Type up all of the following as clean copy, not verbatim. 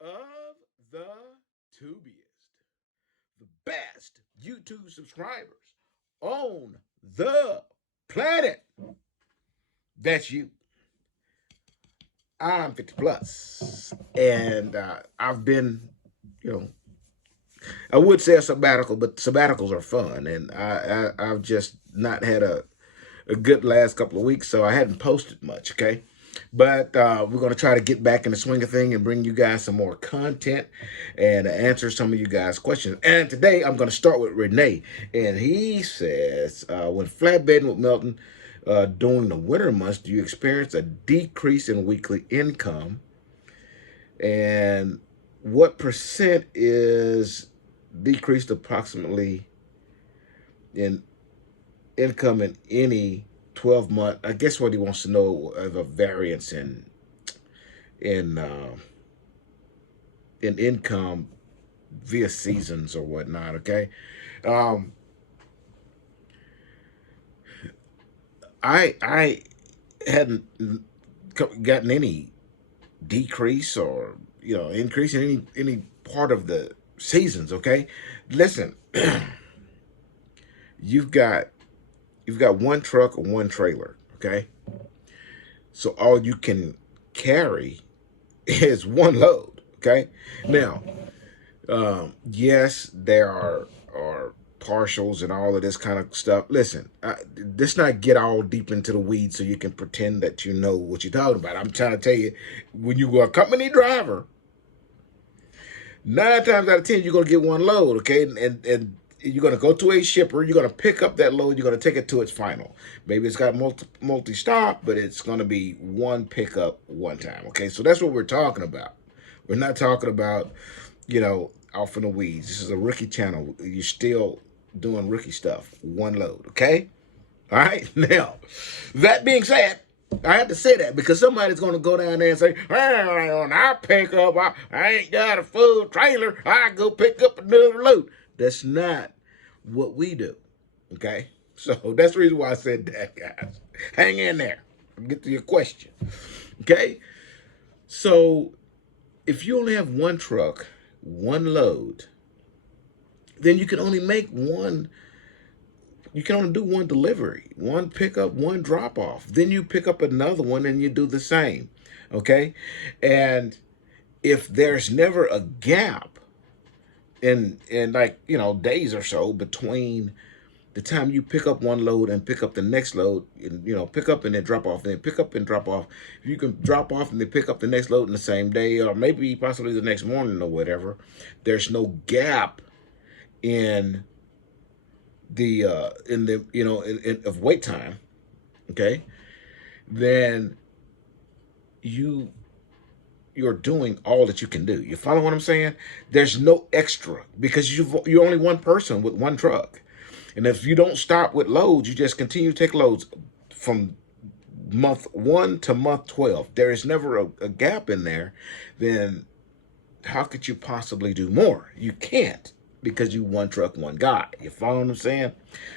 of the Tubiest, the best YouTube subscribers on the planet. That's you. I'm 50 plus, and I've been, you know, I would say a sabbatical, but sabbaticals are fun, and I've just not had a good last couple of weeks, so I hadn't posted much. Okay, but we're going to try to get back in the swing of thing and bring you guys some more content and answer some of you guys' questions. And today I'm going to start with Renee, and he says, when flatbedding with Melton during the winter months, do you experience a decrease in weekly income? And what percent is decreased approximately in income in any 12-month? I guess what he wants to know of a variance in uh, in income via seasons or whatnot. Okay, um, I hadn't gotten any decrease or increase in any part of the seasons. Okay, listen, you've got one truck or one trailer. Okay, so all you can carry is one load. Okay, now yes, there are partials and all of this kind of stuff. Listen, let's not get all deep into the weeds so you can pretend that you know what you're talking about. I'm trying to tell you, when you are a company driver, 9 times out of 10 you're gonna get one load, okay? And you're gonna go to a shipper, you're gonna pick up that load, you're gonna take it to its final. Maybe it's got multi stop, but it's gonna be one pickup one time. Okay, so that's what we're talking about. We're not talking about, off in the weeds. This is a rookie channel. You're still doing rookie stuff. One load, okay? All right. Now, that being said, I have to say that because somebody's going to go down there and say, well, when I pick up, I ain't got a full trailer. I go pick up another load. That's not what we do, okay? So that's the reason why I said that, guys. Hang in there. I'll get to your question, okay? So if you only have one truck, one load, then you can only make one. You can only do one delivery, one pickup, one drop off. Then you pick up another one and you do the same. Okay. And if there's never a gap in like, days or so between the time you pick up one load and pick up the next load, pick up and then drop off, and then pick up and drop off. If you can drop off and then pick up the next load in the same day, or maybe possibly the next morning or whatever, there's no gap in of wait time. Okay, then you're doing all that you can do. You follow what I'm saying? There's no extra because you're only one person with one truck. And if you don't stop with loads, you just continue to take loads from month 1 to month 12. There is never a gap in there. Then how could you possibly do more? You can't, because you one truck, one guy. You follow what I'm saying?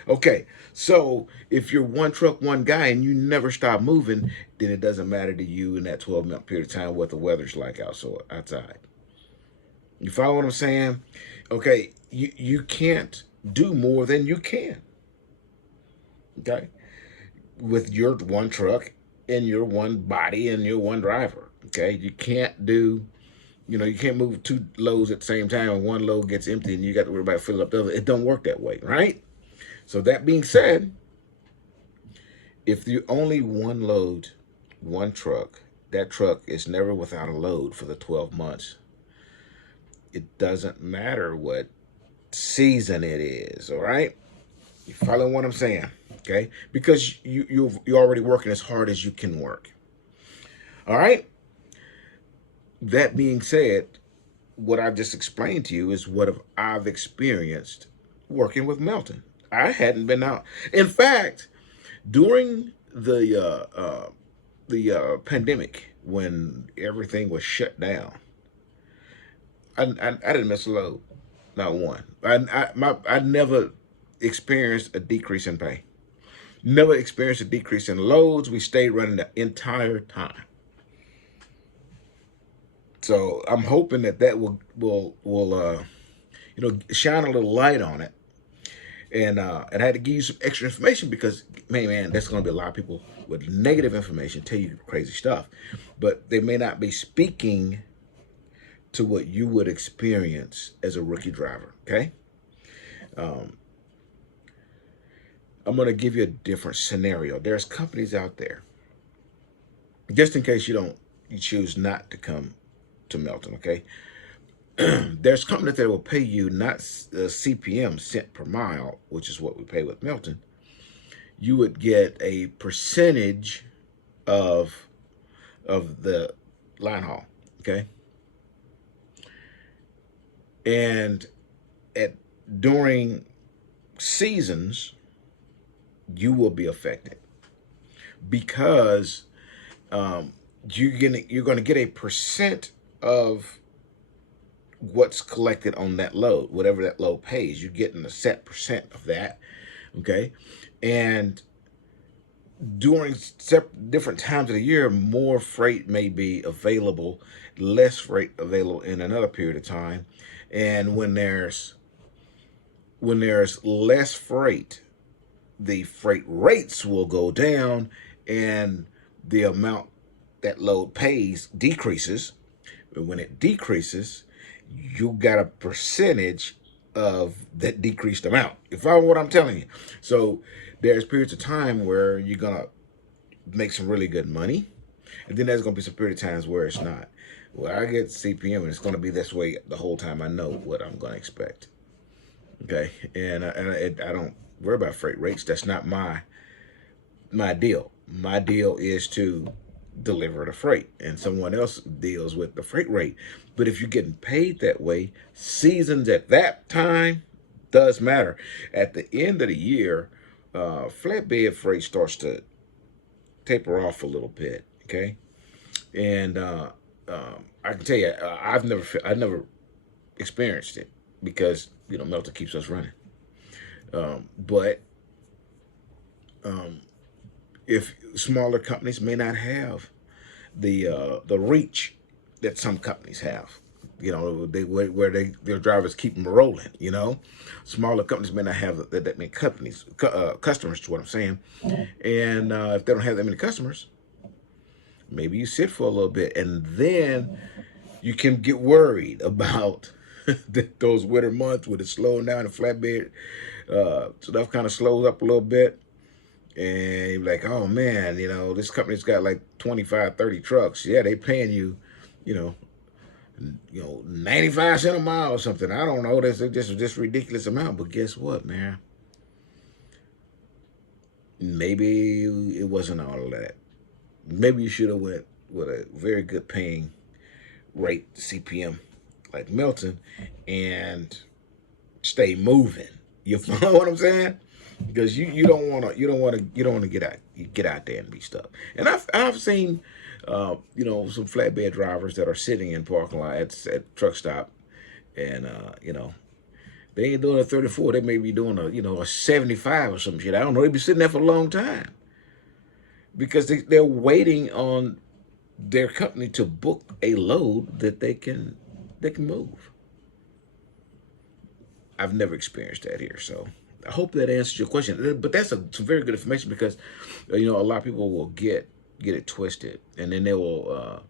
Okay, so if you're one truck, one guy, and you never stop moving, then it doesn't matter to you in that 12-month period of time what the weather's like outside. You follow what I'm saying? Okay, you can't do more than you can. Okay, with your one truck and your one body and your one driver. Okay, you can't do, you can't move two loads at the same time and one load gets empty and you got to worry about filling up the other. It don't work that way, right? So that being said, if you only one load, one truck, that truck is never without a load for the 12 months. It doesn't matter what season it is, all right? You follow what I'm saying? Okay? Because you're already working as hard as you can work. All right? That being said, what I just explained to you is what I've experienced working with Melton. I hadn't been out. In fact, during the pandemic, when everything was shut down, I didn't miss a load, not one. I never experienced a decrease in pay. Never experienced a decrease in loads. We stayed running the entire time. So I'm hoping that shine a little light on it. And I had to give you some extra information because, man, there's going to be a lot of people with negative information tell you crazy stuff, but they may not be speaking to what you would experience as a rookie driver. Okay, I'm going to give you a different scenario. There's companies out there, just in case you choose not to come to Melton. Okay, there's companies that will pay you not CPM, cent per mile, which is what we pay with Melton. You would get a percentage of the line haul. Okay, and during seasons, you will be affected because you're gonna get a percent of what's collected on that load, whatever that load pays. You're getting a set percent of that. Okay, and during different times of the year, more freight may be available, less freight available in another period of time. And when there's less freight, the freight rates will go down and the amount that load pays decreases. And when it decreases, you got a percentage of that decreased amount. You follow what I'm telling you? So there's periods of time where you're gonna make some really good money, and then there's gonna be some period of times where it's not. Well, I get CPM and it's gonna be this way the whole time. I know what I'm gonna expect. Okay, and I don't worry about freight rates. That's not my deal. My deal is to deliver the freight, and someone else deals with the freight rate. But if you're getting paid that way, seasons at that time does matter. At the end of the year, flatbed freight starts to taper off a little bit. Okay, and I can tell you, I've never experienced it because Melton keeps us running. But if smaller companies may not have the reach that some companies have, where their drivers keep them rolling. Smaller companies may not have that many customers. To what I'm saying, and if they don't have that many customers, maybe you sit for a little bit, and then you can get worried about those winter months when it's slowing down. The flatbed stuff kind of slows up a little bit. And you're like, oh man, this company's got like 25, 30 trucks. Yeah, they paying you, 95 cents a mile or something. I don't know. That's just ridiculous amount. But guess what, man? Maybe it wasn't all of that. Maybe you should have went with a very good paying rate CPM like Melton and stay moving. You follow what I'm saying? Because you don't want to get out there and be stuck. And I've seen some flatbed drivers that are sitting in parking lot at truck stop, and they ain't doing a 34. They may be doing a 75 or some shit. I don't know. They be sitting there for a long time because they're waiting on their company to book a load that they can move. I've never experienced that here, so I hope that answers your question. But that's some very good information because a lot of people will get it twisted, and then they will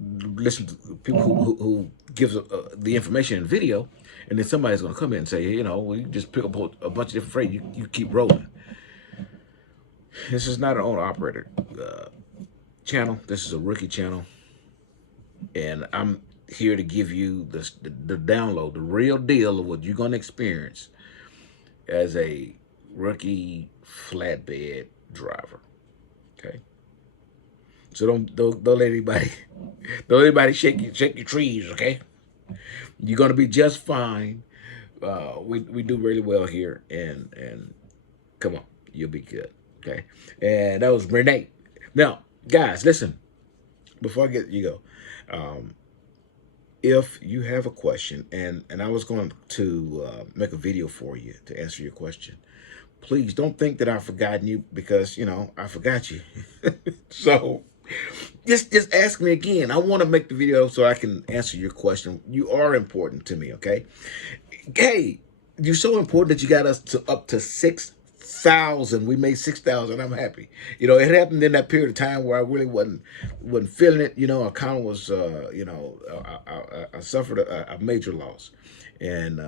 listen to people who gives the information in video, and then somebody's going to come in and say, well, you just pick up a bunch of different freight, you keep rolling. This is not an owner-operator channel. This is a rookie channel, and I'm here to give you the download, the real deal of what you're going to experience as a rookie flatbed driver. Okay, so don't let anybody shake your trees. Okay, you're going to be just fine. We do really well here, and come on, you'll be good. Okay, and that was Renee. Now, guys, listen. Before I get you go. If you have a question, and I was going to make a video for you to answer your question, please don't think that I've forgotten you because, I forgot you. So Just ask me again. I want to make the video so I can answer your question. You are important to me, okay? Hey, you're so important that you got us to up to 6,000. We made 6,000. I'm happy. You know, it happened in that period of time where I really wasn't feeling it. You know, I kind of was. You know, I suffered a major loss, and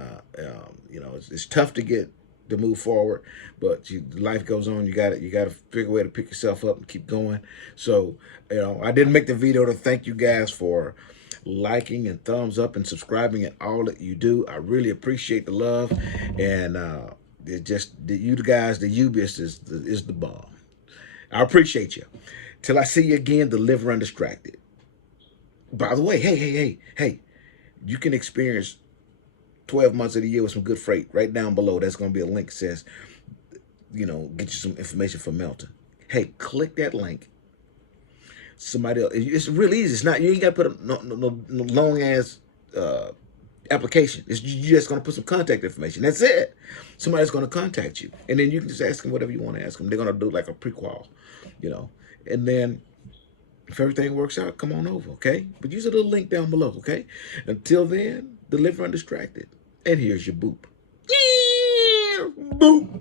you know, it's tough to move forward, but life goes on. You got to figure a way to pick yourself up and keep going. So, you know, I didn't make the video to thank you guys for liking and thumbs up and subscribing and all that you do. I really appreciate the love, and it just you guys, the Ubis is the bomb. I appreciate you. Till I see you again, deliver undistracted. By the way, hey, you can experience 12 months of the year with some good freight. Right down below, that's going to be a link that says, you know, get you some information from Melton. Hey, click that link. Somebody else. It's really easy. It's not, you ain't got to put a no long ass application. You're just going to put some contact information. That's it. Somebody's going to contact you, and then you can just ask them whatever you want to ask them. They're going to do like a pre-qual, you know, and then if everything works out, come on over, okay? But use a little link down below, okay? Until then, deliver undistracted. And here's your boop. Yeah, boop.